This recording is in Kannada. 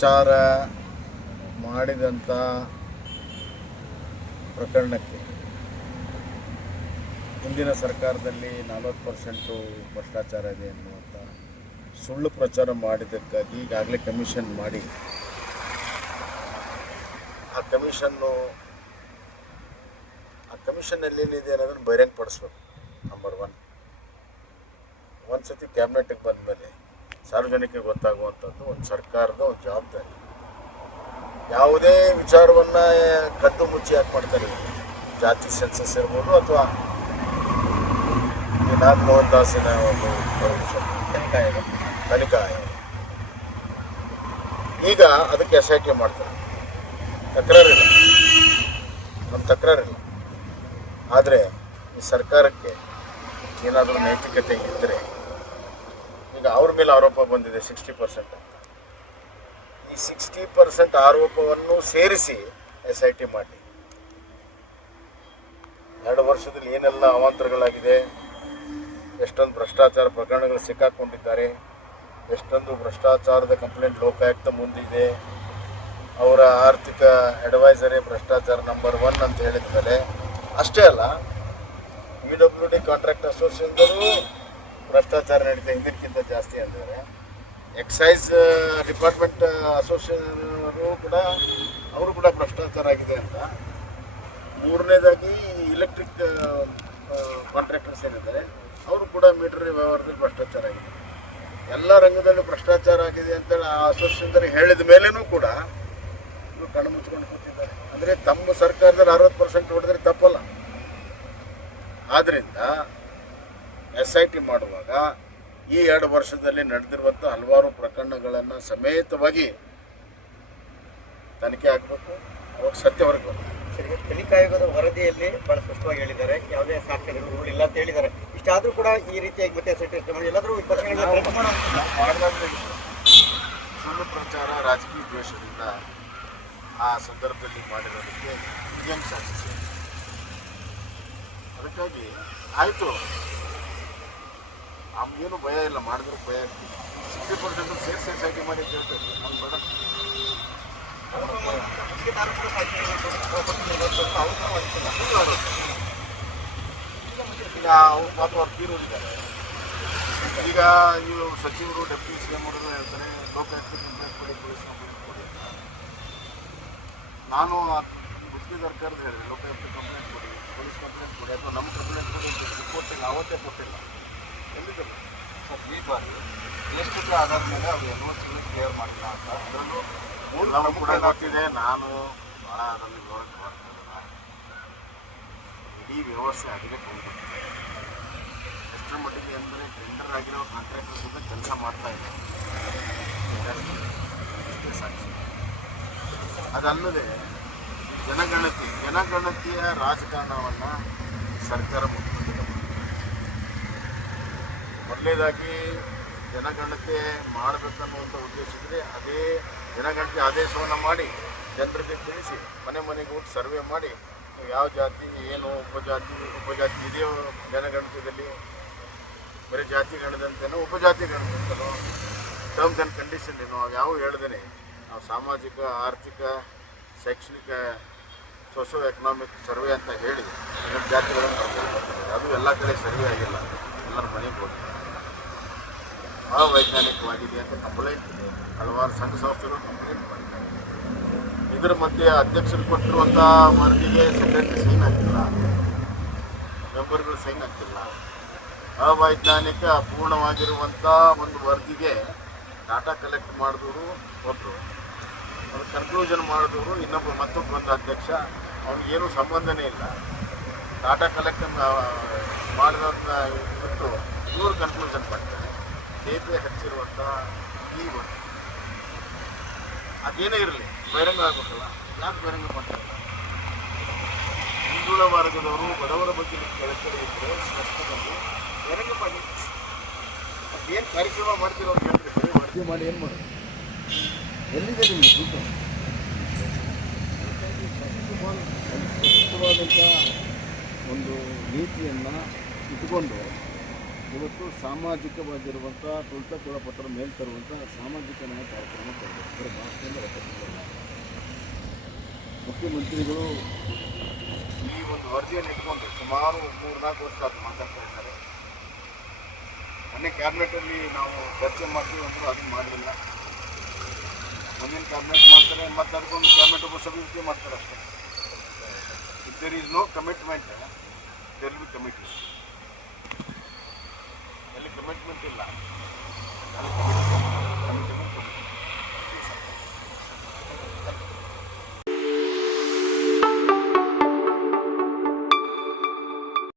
ಪ್ರಚಾರ ಮಾಡಿದಂಥ ಪ್ರಕರಣಕ್ಕೆ ಹಿಂದಿನ ಸರ್ಕಾರದಲ್ಲಿ 40% ಭ್ರಷ್ಟಾಚಾರ ಇದೆ ಅನ್ನುವಂಥ ಸುಳ್ಳು ಪ್ರಚಾರ ಮಾಡಿದ್ದಕ್ಕಾಗಿ ಈಗಾಗಲೇ ಕಮಿಷನ್ ಮಾಡಿ ಆ ಕಮಿಷನ್ನಲ್ಲಿ ಏನಿದೆ ಅನ್ನೋದನ್ನು ಬಹಿರಂಗಪಡಿಸ್ಬೇಕು. ನಂಬರ್ 1 ಒಂದು ಸತಿ ಕ್ಯಾಬಿನೆಟ್ಗೆ ಬಂದ ಮೇಲೆ ಸಾರ್ವಜನಿಕರಿಗೆ ಗೊತ್ತಾಗುವಂಥದ್ದು ಒಂದು ಸರ್ಕಾರದ ಒಂದು ಜವಾಬ್ದಾರಿ. ಯಾವುದೇ ವಿಚಾರವನ್ನು ಕದ್ದು ಮುಚ್ಚಿ ಯಾಕೆ ಮಾಡ್ತಾರೆ? ಜಾತಿ ಸೆನ್ಸಸ್ ಇರ್ಬೋದು ಅಥವಾ ನಾಗ್ ಮೋಹನ್ ದಾಸಿನ ಒಂದು ತನಿಖಾ ಆಯೋಗ, ಈಗ ಅದಕ್ಕೆ SIT ಮಾಡ್ತಾರೆ. ತಕರಾರಿಲ್ಲ, ನಮ್ಮ ತಕರಾರಿಲ್ಲ. ಆದರೆ ಈ ಸರ್ಕಾರಕ್ಕೆ ಏನಾದರೂ ನೈತಿಕತೆ ಇದ್ದರೆ, ಈಗ ಅವ್ರ ಮೇಲೆ ಆರೋಪ ಬಂದಿದೆ 60%. ಈ 60% ಆರೋಪವನ್ನು ಸೇರಿಸಿ SIT ಮಾಡಿ. 2 ವರ್ಷದಲ್ಲಿ ಏನೆಲ್ಲ ಅವಾಂತರಗಳಾಗಿದೆ, ಎಷ್ಟೊಂದು ಭ್ರಷ್ಟಾಚಾರ ಪ್ರಕರಣಗಳು ಸಿಕ್ಕಾಕೊಂಡಿದ್ದಾರೆ, ಎಷ್ಟೊಂದು ಭ್ರಷ್ಟಾಚಾರದ ಕಂಪ್ಲೇಂಟ್ ಲೋಕಾಯುಕ್ತ ಮುಂದಿದೆ. ಅವರ ಆರ್ಥಿಕ ಅಡ್ವೈಸರೇ ಭ್ರಷ್ಟಾಚಾರ ನಂಬರ್ 1 ಅಂತ ಹೇಳಿದ ಮೇಲೆ ಅಷ್ಟೇ ಅಲ್ಲ, PWD ಕಾಂಟ್ರಾಕ್ಟ್ ಅಸೋಸಿಯೇಷನ್ಗಳು ಭ್ರಷ್ಟಾಚಾರ ನಡೀತಾ ಇದಕ್ಕಿಂತ ಜಾಸ್ತಿ ಅಂದರೆ ಎಕ್ಸೈಸ್ ಡಿಪಾರ್ಟ್ಮೆಂಟ್ ಅಸೋಸಿಯೇಷನ್ ಅವರು ಕೂಡ ಭ್ರಷ್ಟಾಚಾರ ಆಗಿದೆ ಅಂತ. ಮೂರನೇದಾಗಿ ಇಲೆಕ್ಟ್ರಿಕ್ ಕಾಂಟ್ರಾಕ್ಟರ್ಸ್ ಏನಿದ್ದಾರೆ ಅವರು ಕೂಡ ಮೀಟರ್ ವ್ಯವಹಾರದಲ್ಲಿ ಭ್ರಷ್ಟಾಚಾರ ಆಗಿದೆ. ಎಲ್ಲ ರಂಗದಲ್ಲೂ ಭ್ರಷ್ಟಾಚಾರ ಆಗಿದೆ ಅಂತೇಳಿ ಆ ಅಸೋಸಿಯೇಷನ್ ಹೇಳಿದ ಮೇಲೇನೂ ಕೂಡ ಇವರು ಕಣ್ಣು ಮುಚ್ಕೊಂಡು ಕೂತಿದ್ದಾರೆ. ಅಂದರೆ ತಮ್ಮ ಸರ್ಕಾರದಲ್ಲಿ 60% ಹೊಡೆದ್ರೆ ತಪ್ಪಲ್ಲ. ಆದ್ದರಿಂದ SIT ಮಾಡುವಾಗ ಈ 2 ವರ್ಷದಲ್ಲಿ ನಡೆದಿರುವಂಥ ಹಲವಾರು ಪ್ರಕರಣಗಳನ್ನು ಸಮೇತವಾಗಿ ತನಿಖೆ ಆಗಬೇಕು, ಅವಾಗ ಸತ್ಯ ಹೊರಗೆ ಬರಬೇಕು. ಸರಿ, ತನಿಖಾ ಆಯೋಗದ ವರದಿಯಲ್ಲಿ ಬಹಳ ಸ್ಪಷ್ಟವಾಗಿ ಹೇಳಿದ್ದಾರೆ, ಯಾವುದೇ ಸಾಕ್ಷ್ಯಗಳು ಇಲ್ಲ ಅಂತ ಹೇಳಿದ್ದಾರೆ. ಇಷ್ಟಾದರೂ ಕೂಡ ಈ ರೀತಿಯಾಗಿ ಮತ್ತೆ SIT ಎಲ್ಲಾದರೂ ಸುಳ್ಳು ಪ್ರಚಾರ ರಾಜಕೀಯ ದ್ವೇಷದಿಂದ ಆ ಸಂದರ್ಭದಲ್ಲಿ ಮಾಡಿರೋದಕ್ಕೆ ಇದೇನು ಸಾಕ್ಷಿ? ಅದಕ್ಕಾಗಿ ಆಯಿತು, ನಮಗೇನು ಭಯ ಇಲ್ಲ, ಮಾಡಿದ್ರೆ ಭಯ ಆಗ್ತದೆ. 60% ಸೇರಿಸಿ SIT ಮಾಡಿ ಅಂತ ಹೇಳ್ತಾರೆ. ನಮ್ಮ ಬೇಡ, ಈಗ ಅವ್ರು ಪಾಪ ಅವ್ರು ತೀರೋಗಿದ್ದಾರೆ. ಈಗ ನೀವು ಸಚಿವರು ಡೆಪ್ಯೂಟಿ CM ಅವರು ಹೇಳ್ತಾರೆ ಲೋಕಾಯುಕ್ತ ಕಂಪ್ಲೇಂಟ್ ಕೊಡಿ, ಪೊಲೀಸ್ ಕಂಪ್ಲೇಂಟ್ ಕೊಡಿ. ನಾನು ಗುತ್ತಿಗೆ ಸರ್ಕಾರದ ಹೇಳಿದೆ ಲೋಕಾಯುಕ್ತ ಕಂಪ್ಲೇಂಟ್ ಕೊಡಿ, ಪೊಲೀಸ್ ಕಂಪ್ಲೇಂಟ್ ಕೊಡಿ, ಅಥವಾ ನಮ್ಮ ಕಂಪ್ಲೇಂಟ್ ಕೊಡಿ. ಕೊಟ್ಟಿಲ್ಲ, ಅವತ್ತೇ ಕೊಟ್ಟಿಲ್ಲ. ಎಲ್ಲಿದ್ದರು ಈ ಬಾರಿ ಎಷ್ಟು ಆಧಾರದ ಮೇಲೆ ಅವ್ರು NOC ಕ್ಲಿಯರ್ ಮಾಡಿಲ್ಲ ಅಂತ ಅದರಲ್ಲೂ ನಾವು ಕೂಡ ಗೊತ್ತಿದೆ. ನಾನು ಭಾಳ ಅದರಲ್ಲಿ ವಿವರಣೆ ಮಾಡ್ತಿಲ್ಲ. ಇಡೀ ವ್ಯವಸ್ಥೆ ಅದಕ್ಕೆ ಹೋಗ್ಬಿಟ್ಟಿದೆ. ಎಷ್ಟರ ಮಟ್ಟಿಗೆ ಅಂದರೆ ಟೆಂಡರ್ ಆಗಿರೋ ಕಾಂಟ್ರಾಕ್ಟರ್ ಕೂಡ ಕೆಲಸ ಮಾಡ್ತಾ ಇದೆ. ಇಷ್ಟೇ ಸಾಕ್ಷಿ. ಅದಲ್ಲದೆ ಜನಗಣತಿಯ ರಾಜಕಾರಣವನ್ನು ಸರ್ಕಾರ ಮುಗಿದಿದೆ. ಮೊದಲನೇದಾಗಿ ಜನಗಣತಿ ಮಾಡಬೇಕನ್ನುವಂಥ ಉದ್ದೇಶ ಇದ್ದರೆ ಅದೇ ಜನಗಣತಿ ಆದೇಶವನ್ನು ಮಾಡಿ ಜನರಿಗೆ ತಿಳಿಸಿ ಮನೆ ಮನೆಗೆ ಹೋಗಿ ಸರ್ವೆ ಮಾಡಿ ಯಾವ ಜಾತಿ ಏನು ಉಪಜಾತಿ ಇದೆಯೋ ಜನಗಣತಿಯಲ್ಲಿ, ಬರೀ ಜಾತಿ ಗಣದಂತೆನೋ ಉಪಜಾತಿ ಗಣದಂತೆನೋ ಟರ್ಮ್ಸ್ ಆ್ಯಂಡ್ ಕಂಡೀಷನ್ ಏನೋ ಯಾವ ಹೇಳ್ದೇನೆ ನಾವು ಸಾಮಾಜಿಕ, ಆರ್ಥಿಕ, ಶೈಕ್ಷಣಿಕ, ಸೋಷೋ ಎಕನಾಮಿಕ್ ಸರ್ವೆ ಅಂತ ಹೇಳಿ ಜಾತಿಗಳನ್ನು ಅದು ಎಲ್ಲ ಕಡೆ ಸರ್ವೆ ಆಗಿಲ್ಲ. ಎಲ್ಲರ ಮನೆಗೆ ಹೋಗಿ ಅವೈಜ್ಞಾನಿಕವಾಗಿದೆ ಅಂತ ಕಂಪ್ಲೇಂಟ್ ಇದೆ. ಹಲವಾರು ಸಂಘ ಸಂಸ್ಥೆಗಳು ಕಂಪ್ಲೇಂಟ್ ಮಾಡಿದ್ದಾರೆ. ಇದರ ಮಧ್ಯೆ ಅಧ್ಯಕ್ಷರು ಕೊಟ್ಟಿರುವಂಥ ವರದಿಗೆ ಸೆಕ್ರೆಟರಿ ಸೈನ್ ಆಗ್ತಿಲ್ಲ, ಮೆಂಬರ್ಗಳು ಸೈನ್ ಆಗ್ತಿಲ್ಲ. ಅವೈಜ್ಞಾನಿಕ ಅಪೂರ್ಣವಾಗಿರುವಂಥ ಒಂದು ವರದಿಗೆ ಡಾಟಾ ಕಲೆಕ್ಟ್ ಮಾಡಿದವರು ಒಬ್ಬರು, ಅದು ಕನ್ಕ್ಲೂಷನ್ ಮಾಡಿದವರು ಮತ್ತೊಬ್ಬ ಅಧ್ಯಕ್ಷ, ಅವನಿಗೇನು ಸಂಬಂಧನೇ ಇಲ್ಲ. ಡಾಟಾ ಕಲೆಕ್ಟ್ ಮಾಡಿದಂಥ ಬಿಟ್ಟು ಇವರು ಕನ್ಕ್ಲೂಷನ್ ಮಾಡ್ತಾರೆ. DPI ಹಚ್ಚಿರುವಂಥ ಈ ವರದಿ ಅದೇನೇ ಇರಲಿ ಬಹಿರಂಗ ಆಗಬೇಕಲ್ಲ. ಯಾಕೆ ಬಹಿರಂಗ ಮಾಡ್ತಾರೆ? ಹಿಂದುಳಿದ ವರ್ಗದವರು ಬಡವರ ಬಗ್ಗೆ ಕಳಕಳಿ ಇದ್ದರೆ ಸ್ಪಷ್ಟವಾಗಿ ಬಹಿರಂಗ ಮಾಡಿ. ಅದೇನು ಕಾರ್ಯಕ್ರಮ ಮಾಡ್ತಿರೋ ಅಂತ ಹೇಳ್ತಾರೆ, ವರದಿ ಮಾಡಿ ಏನು ಮಾಡೋದು? ಎಲ್ಲಿದೆ ನಿಮಗೆ ಸೂತ್ರ? ಸ್ಪಷ್ಟವಾದಂಥ ಒಂದು ನೀತಿಯನ್ನು ಇಟ್ಕೊಂಡು ಇವತ್ತು ಸಾಮಾಜಿಕವಾಗಿರುವಂಥ ತುಳಿತ ಒಳಪಟ್ಟರ ಮೇಲೆ ತರುವಂಥ ಸಾಮಾಜಿಕ ನ್ಯಾಯ ಕಾರ್ಯಕ್ರಮ ತರಬೇಕು ಭಾಷೆಯಿಂದ ವ್ಯಕ್ತಪಡಿಸಿದ್ದಾರೆ. ಮುಖ್ಯಮಂತ್ರಿಗಳು ಈ ಒಂದು ವರದಿಯನ್ನು ಇಟ್ಕೊಂಡು ಸುಮಾರು 3-4 ವರ್ಷ ಅದು ಮಾತಾಡ್ತಾ ಇದ್ದಾರೆ. ಮೊನ್ನೆ ಕ್ಯಾಬಿನೆಟಲ್ಲಿ ನಾವು ಚರ್ಚೆ ಮಾಡ್ತೀವಿ ಅಂತೂ ಅದನ್ನು ಮಾಡಲಿಲ್ಲ. ಮುಂದಿನ ಕ್ಯಾಬಿನೆಟ್ ಮಾಡ್ತಾರೆ, ಮತ್ತು ಅದಕ್ಕೊಂದು ಕ್ಯಾಬಿನೆಟ್ ಒಬ್ಬ ಸಮಿತಿ ಮಾಡ್ತಾರೆ ಅಷ್ಟೇ. If there is no commitment, there will be committee.